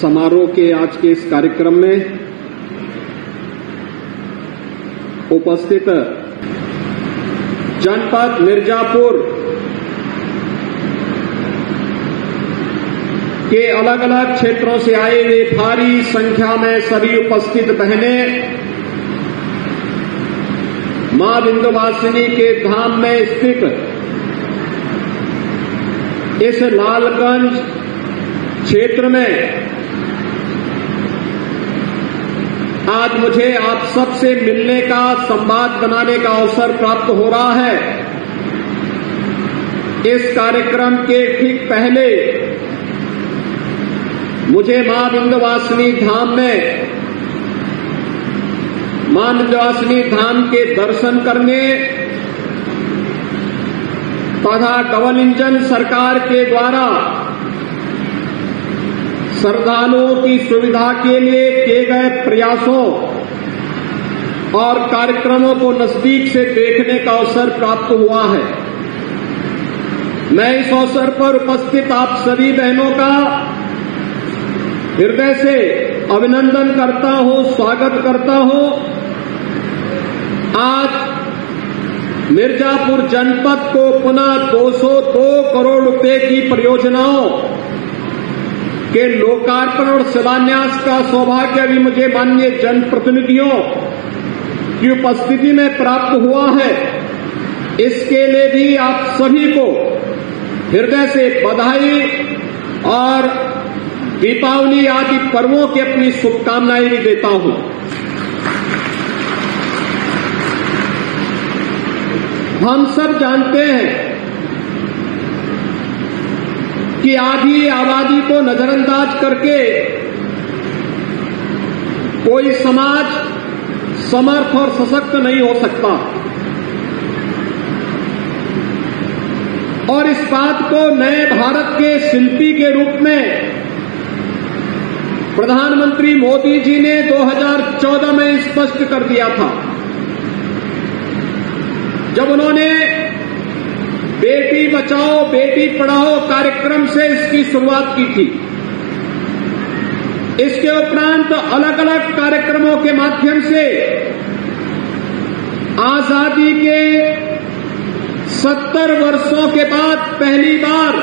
समारोह के आज के इस कार्यक्रम में उपस्थित जनपद मिर्जापुर के अलग अलग क्षेत्रों से आए हुए भारी संख्या में सभी उपस्थित बहनें मां विंध्यवासिनी के धाम में स्थित इस लालगंज क्षेत्र में आज मुझे आप सबसे मिलने का, संवाद बनाने का अवसर प्राप्त हो रहा है। इस कार्यक्रम के ठीक पहले मुझे मां विंध्यवासिनी धाम में मां विंध्यवासिनी धाम के दर्शन करने तथा डबल इंजन सरकार के द्वारा श्रद्धालुओं की सुविधा के लिए किए गए प्रयासों और कार्यक्रमों को नजदीक से देखने का अवसर प्राप्त हुआ है। मैं इस अवसर पर उपस्थित आप सभी बहनों का हृदय से अभिनंदन करता हूं, स्वागत करता हूं। आज मिर्जापुर जनपद को पुनः 202 करोड़ रुपए की परियोजनाओं के लोकार्पण और शिलान्यास का सौभाग्य भी मुझे माननीय जनप्रतिनिधियों की उपस्थिति में प्राप्त हुआ है। इसके लिए भी आप सभी को हृदय से बधाई और दीपावली आदि पर्वों की अपनी शुभकामनाएं भी देता हूं। हम सब जानते हैं कि आधी आबादी को नजरअंदाज करके कोई समाज समर्थ और सशक्त नहीं हो सकता, और इस बात को नए भारत के शिल्पी के रूप में प्रधानमंत्री मोदी जी ने 2014 में स्पष्ट कर दिया था, जब उन्होंने बेटी बचाओ बेटी पढ़ाओ कार्यक्रम से इसकी शुरुआत की थी। इसके उपरांत अलग अलग कार्यक्रमों के माध्यम से आजादी के 70 वर्षों के बाद पहली बार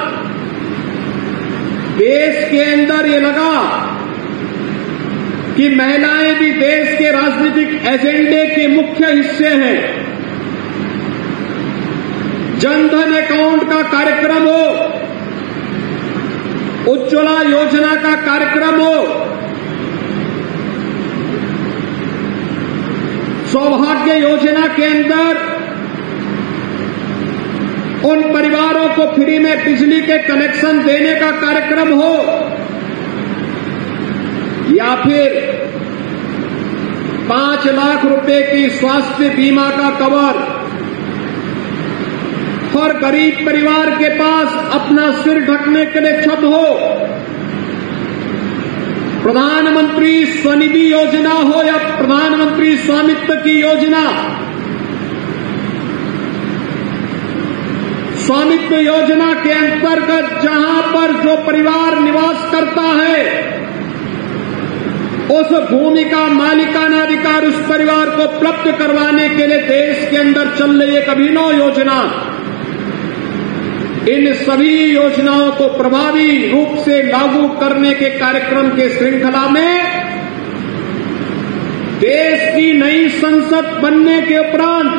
देश के अंदर ये लगा कि महिलाएं भी देश के राजनीतिक एजेंडे के मुख्य हिस्से हैं। जनधन अकाउंट का कार्यक्रम हो, उज्ज्वला योजना का कार्यक्रम हो, सौभाग्य योजना के अंदर उन परिवारों को फ्री में बिजली के कनेक्शन देने का कार्यक्रम हो, या फिर 5 लाख रुपए की स्वास्थ्य बीमा का कवर और गरीब परिवार के पास अपना सिर ढकने के लिए छत हो, प्रधानमंत्री स्वनिधि योजना हो या प्रधानमंत्री स्वामित्व की योजना। स्वामित्व योजना के अंतर्गत जहां पर जो परिवार निवास करता है उस भूमि का मालिकाना अधिकार उस परिवार को उपलब्ध करवाने के लिए देश के अंदर चल रही एक अभिनव योजना। इन सभी योजनाओं को प्रभावी रूप से लागू करने के कार्यक्रम के श्रृंखला में देश की नई संसद बनने के उपरांत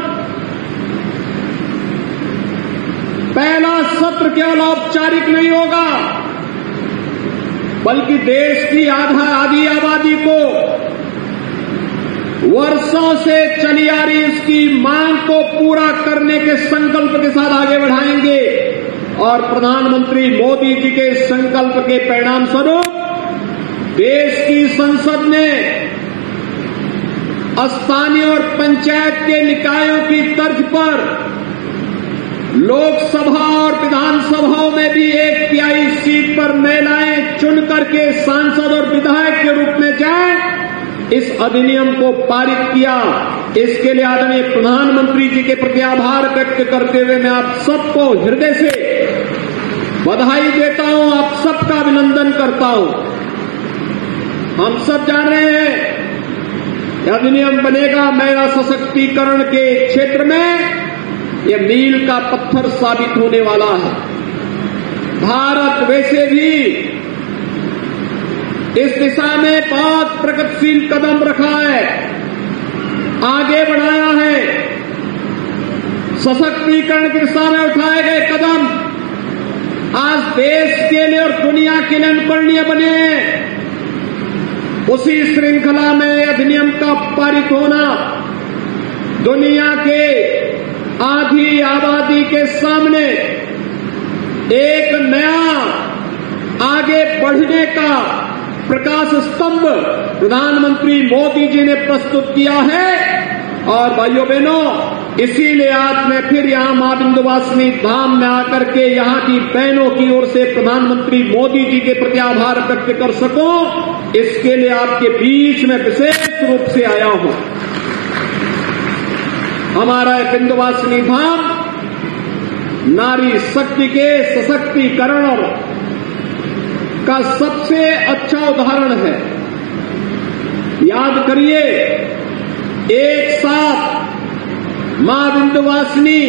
पहला सत्र केवल औपचारिक नहीं होगा, बल्कि देश की आधी आबादी को वर्षों से चली आ रही इसकी मांग को पूरा करने के संकल्प के साथ आगे बढ़ाएंगे। और प्रधानमंत्री मोदी जी के संकल्प के परिणाम स्वरूप देश की संसद में स्थानीय और पंचायत के निकायों की तर्ज पर लोकसभा और विधानसभाओं में भी 1/3 सीट पर महिलाएं चुन करके सांसद और विधायक के रूप में जाएं, इस अधिनियम को पारित किया। इसके लिए आदरणीय प्रधानमंत्री जी के प्रति आभार व्यक्त करते हुए मैं आप सबको हृदय से बधाई देता हूं, आप सबका अभिनंदन करता हूं। हम सब जान रहे हैं अधिनियम बनेगा महिला सशक्तिकरण के क्षेत्र में यह मील का पत्थर साबित होने वाला है। भारत वैसे भी इस दिशा में बहुत प्रगतिशील कदम रखा है, आगे बढ़ाया है। सशक्तिकरण की दिशा में उठाए गए कदम आज देश के लिए और दुनिया के लिए अनुकरणीय बने हैं। उसी श्रृंखला में अधिनियम का पारित होना दुनिया के आधी आबादी के सामने एक नया आगे बढ़ने का प्रकाश स्तंभ प्रधानमंत्री मोदी जी ने प्रस्तुत किया है। और भाइयों बहनों, इसीलिए आज मैं फिर यहां मां विंध्यवासिनी धाम में आकर के यहां की बहनों की ओर से प्रधानमंत्री मोदी जी के प्रति आभार व्यक्त कर सकूं, इसके लिए आपके बीच में विशेष रूप से आया हूं। हमारा विंध्यवासिनी धाम नारी शक्ति के सशक्तिकरण का सबसे अच्छा उदाहरण है। याद करिए, एक साथ मां विंध्यवासिनी,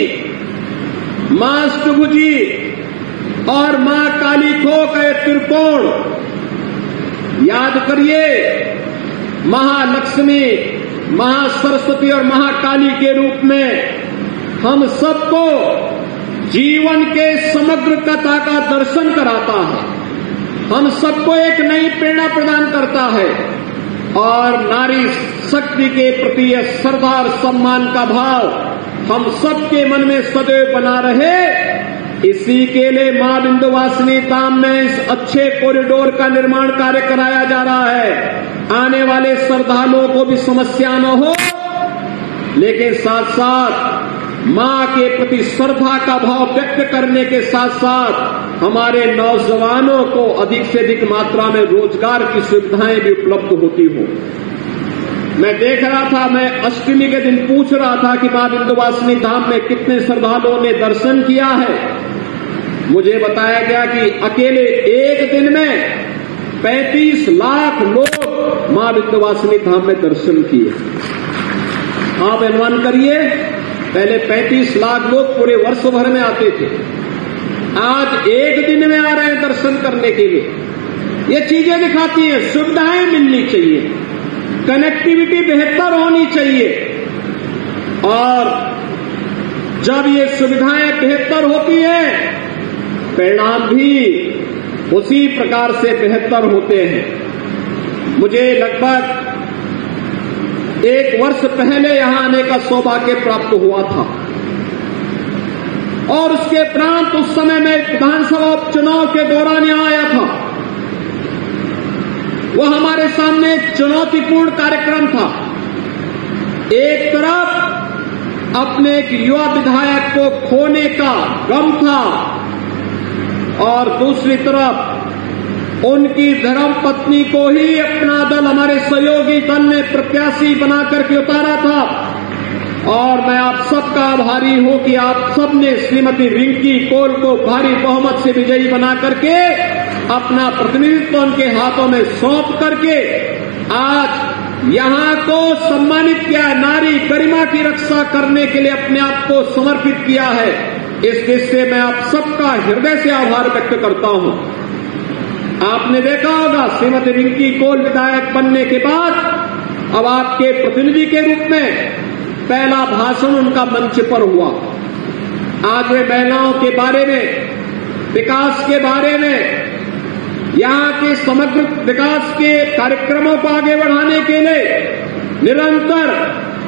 मां अष्टभुजी और मां काली खो का एक त्रिकोण, याद करिए, महालक्ष्मी, महासरस्वती और महाकाली के रूप में हम सबको जीवन के समग्रता का दर्शन कराता है, हम सबको एक नई प्रेरणा प्रदान करता है और नारी शक्ति के प्रति यह श्रद्धा और सम्मान का भाव हम सबके मन में सदैव बना रहे। इसी के लिए मां विंध्यवासिनी धाम में इस अच्छे कॉरिडोर का निर्माण कार्य कराया जा रहा है। आने वाले श्रद्धालुओं को भी समस्या न हो, लेकिन साथ साथ मां के प्रति श्रद्धा का भाव व्यक्त करने के साथ साथ हमारे नौजवानों को अधिक से अधिक मात्रा में रोजगार की सुविधाएं भी उपलब्ध होती हो। मैं देख रहा था, मैं अष्टमी के दिन पूछ रहा था कि मां विंध्यवासिनी धाम में कितने श्रद्धालुओं ने दर्शन किया है। मुझे बताया गया कि अकेले एक दिन में 35 लाख लोग मां विंध्यवासिनी धाम में दर्शन किए। आप अनुमान करिए, पहले 35 लाख लोग पूरे वर्ष भर में आते थे, आज एक दिन में आ रहे हैं दर्शन करने के लिए। ये चीजें दिखाती हैं सुविधाएं मिलनी चाहिए, कनेक्टिविटी बेहतर होनी चाहिए, और जब ये सुविधाएं बेहतर होती हैं परिणाम भी उसी प्रकार से बेहतर होते हैं। मुझे लगभग 1 वर्ष पहले यहां आने का सौभाग्य प्राप्त हुआ था और उसके उपरांत उस समय में विधानसभा उपचुनाव के दौरान यहां आया था। वह हमारे सामने एक चुनौतीपूर्ण कार्यक्रम था। एक तरफ अपने एक युवा विधायक को खोने का गम था और दूसरी तरफ उनकी धर्म पत्नी को ही अपना दल, हमारे सहयोगी दल ने प्रत्याशी बना करके उतारा था। और मैं आप सबका आभारी हूं कि आप सबने श्रीमती रिंकी कौल को भारी बहुमत से विजयी बना करके अपना प्रतिनिधित्व उनके हाथों में सौंप करके आज यहां को सम्मानित किया है, नारी गरिमा की रक्षा करने के लिए अपने आप को समर्पित किया है। इस देश से मैं आप सबका हृदय से आभार व्यक्त करता हूं। आपने देखा होगा, श्रीमती रिंकी कौल विधायक बनने के बाद अब आपके प्रतिनिधि के रूप में पहला भाषण उनका मंच पर हुआ। आज वे महिलाओं के बारे में, विकास के बारे में, यहां के समग्र विकास के कार्यक्रमों को आगे बढ़ाने के लिए निरंतर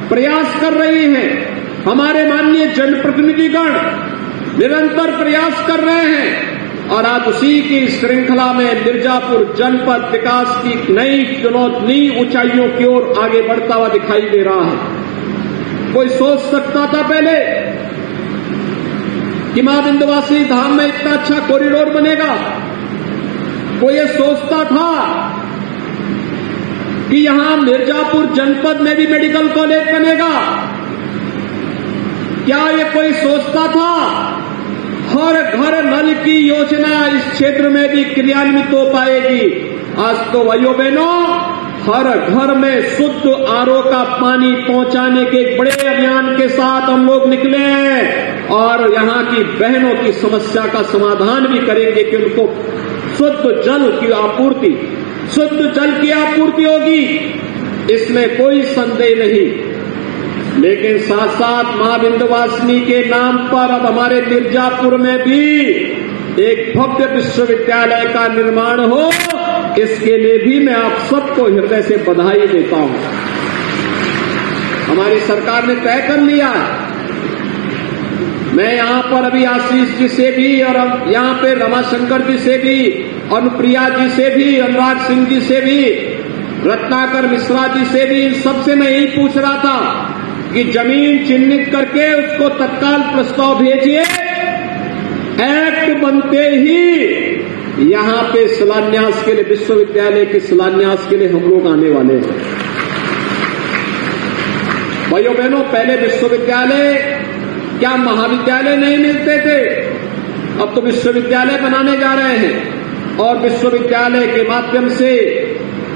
प्रयास कर रही हैं। हमारे माननीय जनप्रतिनिधिगण निरंतर प्रयास कर रहे हैं और आज उसी की श्रृंखला में मिर्जापुर जनपद विकास की नई ऊंचाइयों की ओर आगे बढ़ता हुआ दिखाई दे रहा है। कोई सोच सकता था पहले कि मां विंध्यवासिनी धाम में इतना अच्छा कॉरिडोर बनेगा? कोई ये सोचता था कि यहां मिर्जापुर जनपद में भी मेडिकल कॉलेज बनेगा? क्या ये कोई सोचता था हर घर नल की योजना इस क्षेत्र में भी क्रियान्वित हो पाएगी? आज तो भाइयों बहनों, हर घर में शुद्ध आरओ का पानी पहुंचाने के एक बड़े अभियान के साथ हम लोग निकले हैं और यहां की बहनों की समस्या का समाधान भी करेंगे कि उनको शुद्ध जल की आपूर्ति होगी, इसमें कोई संदेह नहीं। लेकिन साथ साथ मां विंध्यवासिनी के नाम पर अब हमारे मिर्जापुर में भी एक भव्य विश्वविद्यालय का निर्माण हो, इसके लिए भी मैं आप सबको हृदय से बधाई देता हूं। हमारी सरकार ने तय कर लिया है। मैं यहां पर अभी आशीष जी से भी और यहां पे रमाशंकर जी से भी, अनुप्रिया जी से भी, अनुराग सिंह जी से भी, रत्नाकर मिश्रा जी से भी, इन सबसे मैं यही पूछ रहा था कि जमीन चिन्हित करके उसको तत्काल प्रस्ताव भेजिए। एक्ट बनते ही यहां पे शिलान्यास के लिए, विश्वविद्यालय के शिलान्यास के लिए हम लोग आने वाले हैं। भाइयों बहनों, पहले विश्वविद्यालय क्या महाविद्यालय नहीं मिलते थे, अब तो विश्वविद्यालय बनाने जा रहे हैं और विश्वविद्यालय के माध्यम से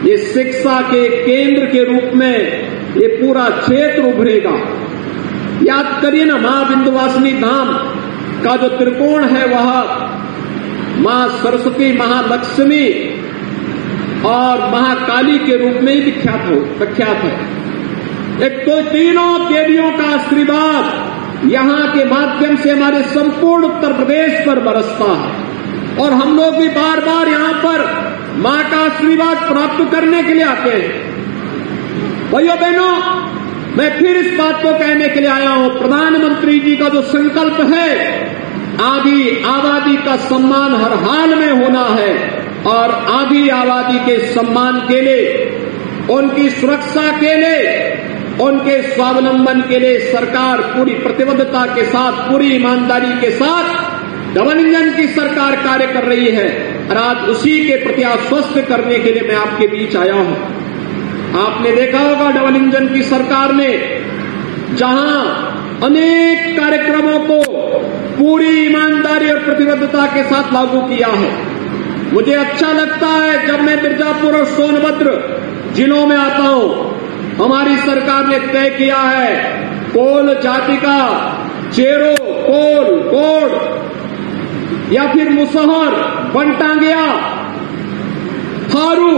ये शिक्षा के केंद्र के रूप में ये पूरा क्षेत्र उभरेगा। याद करिए ना, मां विंध्यवासिनी धाम का जो त्रिकोण है वह मां सरस्वती, महालक्ष्मी और महाकाली के रूप में ही प्रख्यात है। एक तो तीनों देवियों का आशीर्वाद यहां के माध्यम से हमारे संपूर्ण उत्तर प्रदेश पर बरसता है और हम लोग भी बार बार यहां पर मां का आशीर्वाद प्राप्त करने के लिए आते हैं। भाइयों बहनों, मैं फिर इस बात को कहने के लिए आया हूं, प्रधानमंत्री जी का जो संकल्प है, आधी आबादी का सम्मान हर हाल में होना है और आधी आबादी के सम्मान के लिए, उनकी सुरक्षा के लिए, उनके स्वावलंबन के लिए सरकार पूरी प्रतिबद्धता के साथ, पूरी ईमानदारी के साथ डबल इंजन की सरकार कार्य कर रही है और आज उसी के प्रति आश्वस्त करने के लिए मैं आपके बीच आया हूं। आपने देखा होगा डबल इंजन की सरकार ने जहां अनेक कार्यक्रमों को पूरी ईमानदारी और प्रतिबद्धता के साथ लागू किया है। मुझे अच्छा लगता है जब मैं मिर्जापुर और सोनभद्र जिलों में आता हूं, हमारी सरकार ने तय किया है कोल जाति का चेरो, कोल, कोड या फिर मुसहर, बनटांगिया, थारू,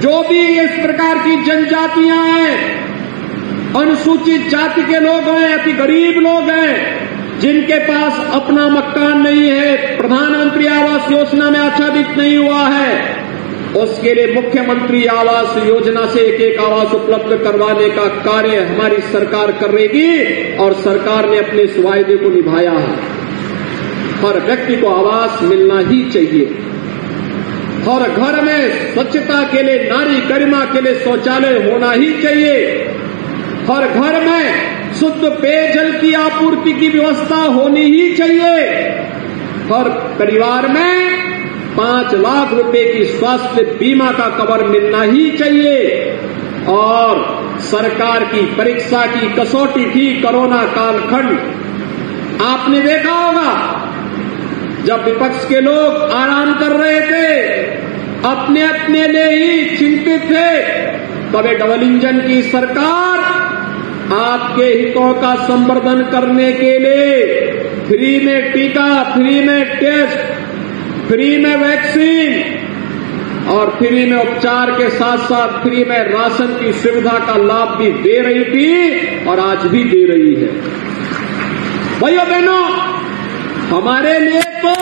जो भी इस प्रकार की जनजातियां हैं, अनुसूचित जाति के लोग हैं, अति गरीब लोग हैं, जिनके पास अपना मकान नहीं है, प्रधानमंत्री आवास योजना में आच्छादित नहीं हुआ है, उसके लिए मुख्यमंत्री आवास योजना से एक एक आवास उपलब्ध करवाने का कार्य हमारी सरकार करेगी और सरकार ने अपने इस वायदे को निभाया है। हर व्यक्ति को आवास मिलना ही चाहिए। हर घर में स्वच्छता के लिए, नारी गरिमा के लिए शौचालय होना ही चाहिए। हर घर में शुद्ध पेयजल की आपूर्ति की व्यवस्था होनी ही चाहिए। हर परिवार में 5 लाख रुपए की स्वास्थ्य बीमा का कवर मिलना ही चाहिए। और सरकार की परीक्षा की कसौटी थी कोरोना कालखंड। आपने देखा होगा जब विपक्ष के लोग आराम कर रहे थे, अपने अपने लिए ही चिंतित थे, तब डबल इंजन की सरकार आपके हितों का संवर्धन करने के लिए फ्री में टीका, फ्री में टेस्ट, फ्री में वैक्सीन और फ्री में उपचार के साथ साथ फ्री में राशन की सुविधा का लाभ भी दे रही थी और आज भी दे रही है। भाइयों बहनों, हमारे लिए तो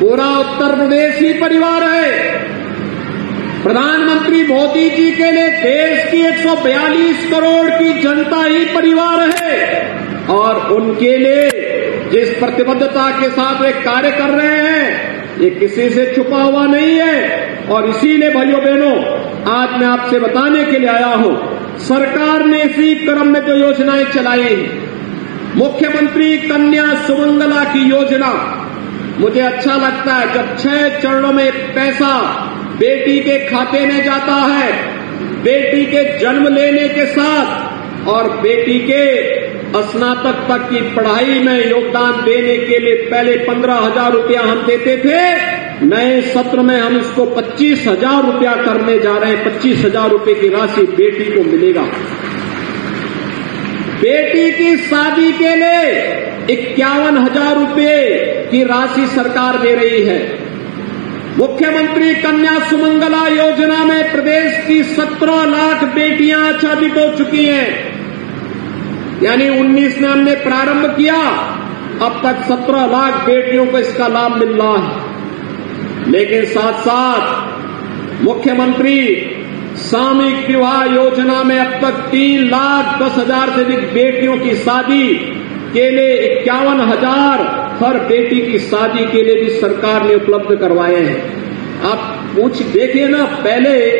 पूरा उत्तर प्रदेश ही परिवार है। प्रधानमंत्री मोदी जी के लिए देश की 142 करोड़ की जनता ही परिवार है और उनके लिए जिस प्रतिबद्धता के साथ वे कार्य कर रहे हैं, ये किसी से छुपा हुआ नहीं है। और इसीलिए भाइयों बहनों, आज मैं आपसे बताने के लिए आया हूं, सरकार ने इसी क्रम में जो योजनाएं चलाई, मुख्यमंत्री कन्या सुमंगला की योजना, मुझे अच्छा लगता है जब 6 चरणों में पैसा बेटी के खाते में जाता है, बेटी के जन्म लेने के साथ और बेटी के स्नातक तक की पढ़ाई में योगदान देने के लिए पहले 15,000 रुपया हम देते थे, नए सत्र में हम इसको 25,000 रुपया करने जा रहे हैं। 25,000 रुपये की राशि बेटी को मिलेगा। बेटी की शादी के लिए 51,000 रुपये की राशि सरकार दे रही है। मुख्यमंत्री कन्या सुमंगला योजना में प्रदेश की 17 लाख बेटियां आच्छादित हो चुकी हैं। यानी 19 में हमने प्रारंभ किया, अब तक 17 लाख बेटियों को इसका लाभ मिल रहा है। लेकिन साथ साथ मुख्यमंत्री सामूहिक विवाह योजना में अब तक 3,10,000 से अधिक बेटियों की शादी के लिए 51,000 हर बेटी की शादी के लिए भी सरकार ने उपलब्ध करवाए हैं। आप देखिए ना, पहले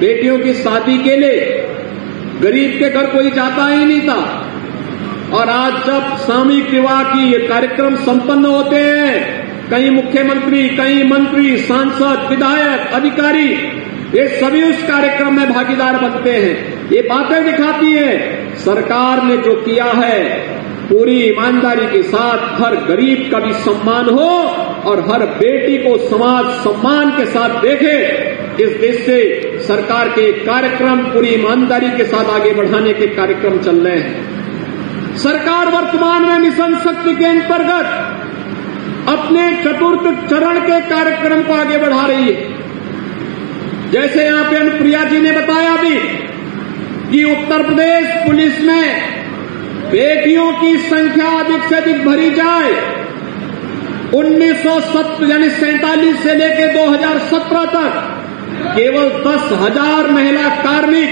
बेटियों की शादी के लिए गरीब के घर कोई जाता ही नहीं था, और आज जब सामूहिक विवाह की ये कार्यक्रम संपन्न होते हैं, कई मुख्यमंत्री, कई मंत्री, सांसद, विधायक, अधिकारी, ये सभी उस कार्यक्रम में भागीदार बनते हैं। ये बातें दिखाती है सरकार ने जो किया है पूरी ईमानदारी के साथ हर गरीब का भी सम्मान हो और हर बेटी को समाज सम्मान के साथ देखे। इस देश से सरकार के कार्यक्रम पूरी ईमानदारी के साथ आगे बढ़ाने के कार्यक्रम चल रहे हैं। सरकार वर्तमान में मिशन शक्ति के अंतर्गत अपने चतुर्थ चरण के कार्यक्रम को आगे बढ़ा रही है। जैसे यहां पे अनुप्रिया जी ने बताया भी कि उत्तर प्रदेश पुलिस में बेटियों की संख्या अधिक से अधिक भरी जाए। 1947 से लेकर 2017 तक केवल 10,000 महिला कार्मिक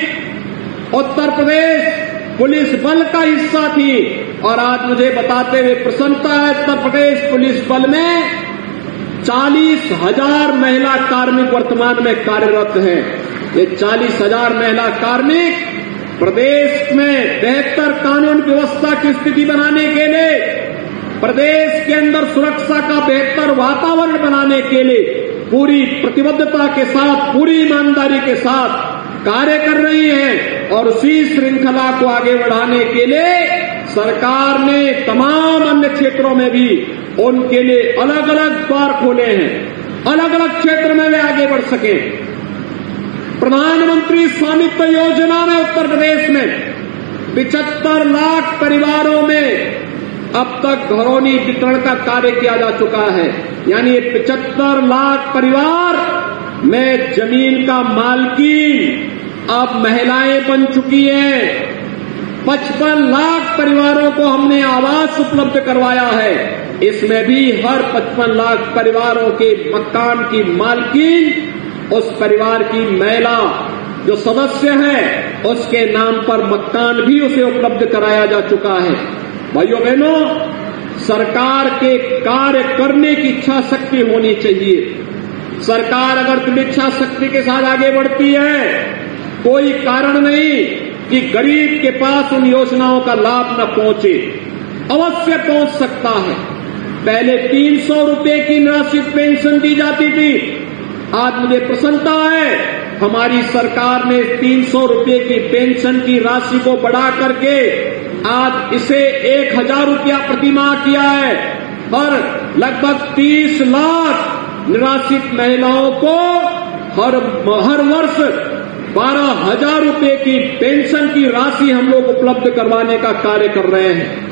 उत्तर प्रदेश पुलिस बल का हिस्सा थी, और आज मुझे बताते हुए प्रसन्नता है उत्तर प्रदेश पुलिस बल में 40,000 महिला कार्मिक वर्तमान में कार्यरत हैं। ये 40,000 महिला कार्मिक प्रदेश में बेहतर कानून व्यवस्था की स्थिति बनाने के लिए, प्रदेश के अंदर सुरक्षा का बेहतर वातावरण बनाने के लिए पूरी प्रतिबद्धता के साथ, पूरी ईमानदारी के साथ कार्य कर रही है। और उसी श्रृंखला को आगे बढ़ाने के लिए सरकार ने तमाम अन्य क्षेत्रों में भी उनके लिए अलग अलग द्वार खोले हैं, अलग अलग क्षेत्र में वे आगे बढ़ सके। प्रधानमंत्री स्वामित्व योजना में उत्तर प्रदेश में 75 लाख परिवारों में अब तक घरौनी वितरण का कार्य किया जा चुका है। यानी ये 75 लाख परिवार में जमीन का मालकीन अब महिलाएं बन चुकी हैं। 55 लाख परिवारों को हमने आवास उपलब्ध करवाया है। इसमें भी हर 55 लाख परिवारों के मकान की मालकीन उस परिवार की महिला जो सदस्य है उसके नाम पर मकान भी उसे उपलब्ध कराया जा चुका है। भाइयों बहनों, सरकार के कार्य करने की इच्छा शक्ति होनी चाहिए। सरकार अगर दृढ़ इच्छा शक्ति के साथ आगे बढ़ती है, कोई कारण नहीं कि गरीब के पास उन योजनाओं का लाभ न पहुंचे। अवश्य पहुंच सकता है। पहले 300 रुपये की निराश्रित पेंशन दी जाती थी। आज मुझे प्रसन्नता है हमारी सरकार ने 300 रुपये की पेंशन की राशि को बढ़ा करके आज इसे 1,000 रुपया प्रतिमाह किया है। हर लगभग 30 लाख निराश्रित महिलाओं को हर वर्ष 12,000 रुपये की पेंशन की राशि हम लोग उपलब्ध करवाने का कार्य कर रहे हैं।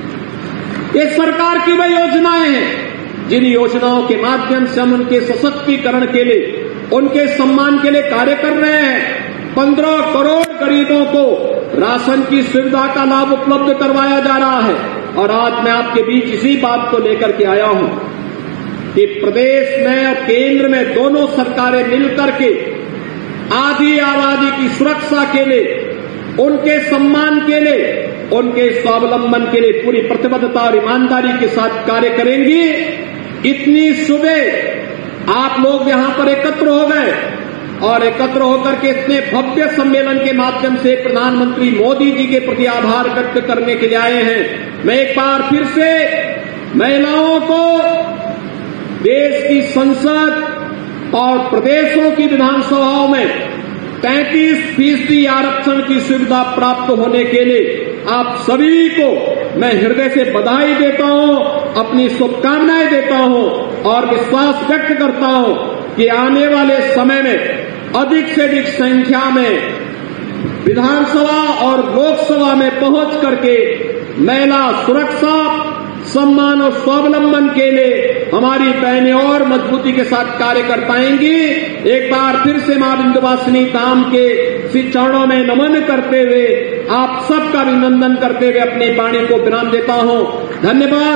ये सरकार की वह योजनाएं हैं जिन योजनाओं के माध्यम से हम उनके सशक्तिकरण के लिए, उनके सम्मान के लिए कार्य कर रहे हैं। 15 करोड़ गरीबों को राशन की सुविधा का लाभ उपलब्ध करवाया जा रहा है। और आज मैं आपके बीच इसी बात को लेकर के आया हूं कि प्रदेश में और केंद्र में दोनों सरकारें मिलकर के आधी आबादी की सुरक्षा के लिए, उनके सम्मान के लिए, उनके स्वावलंबन के लिए पूरी प्रतिबद्धता और ईमानदारी के साथ कार्य करेंगी। इतनी सुबह आप लोग यहां पर एकत्र हो गए और एकत्र होकर के इतने भव्य सम्मेलन के माध्यम से प्रधानमंत्री मोदी जी के प्रति आभार व्यक्त करने के लिए आए हैं। मैं एक बार फिर से महिलाओं को देश की संसद और प्रदेशों की विधानसभाओं में 33% आरक्षण की सुविधा प्राप्त होने के लिए आप सभी को मैं हृदय से बधाई देता हूं, अपनी शुभकामनाएं देता हूं और विश्वास व्यक्त करता हूं कि आने वाले समय में अधिक से अधिक संख्या में विधानसभा और लोकसभा में पहुंच करके महिला सुरक्षा, सम्मान और स्वावलंबन के लिए हमारी बहनें और मजबूती के साथ कार्य कर पाएंगी। एक बार फिर से मां विंध्यवासिनी धाम के श्री चरणों में नमन करते हुए आप सबका अभिनंदन करते हुए अपनी वाणी को विराम देता हूं। धन्यवाद।